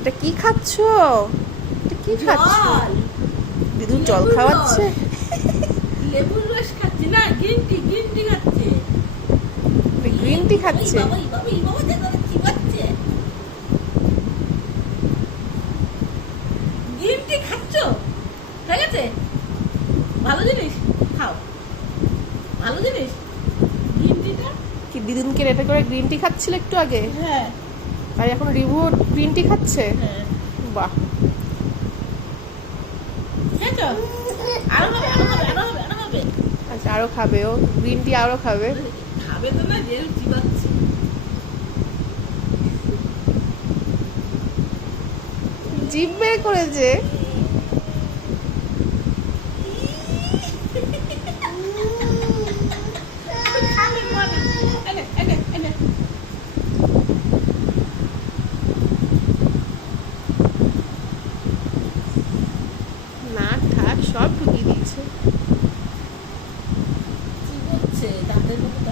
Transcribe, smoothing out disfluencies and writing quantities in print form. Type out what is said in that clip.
এটা কি খাচ্ছ? এটা কি খাচ্ছ? জল। দিদু জল খাওয়াচ্ছে? লেবুর রস খাচ্ছে না, গ্রিন টি খাচ্ছে। গ্রিন টি খাচ্ছে? এই বাবা, এই বাবা, এই বাবা দেখো চিবাচ্ছে। গ্রিন টি খাচ্ছ? ঠিক আছে, ভালো জিনিস খাও, ভালো জিনিস গ্রিন টিটা। কি দিদুনকে রেটে করে গ্রিন টি খাচ্ছিল একটু আগে, হ্যাঁ আর এখন রিভু গ্রিন টি খাচ্ছে? হ্যাঁ, বাহ, খেয়েছো? আরো হবে, আরো হবে, আরো হবে, আরো হবে। আচ্ছা আরো খাবে ও, গ্রিন টি আরো খাবে। খাবে তো না, যে চিবাচ্ছে। জিভ বের করেছে। খাবে খাবে, এনে এনে এনে। নাক ঠাক সব ঢুকিয়ে দিয়েছে। চিবাচ্ছে, দাঁতের মধ্যে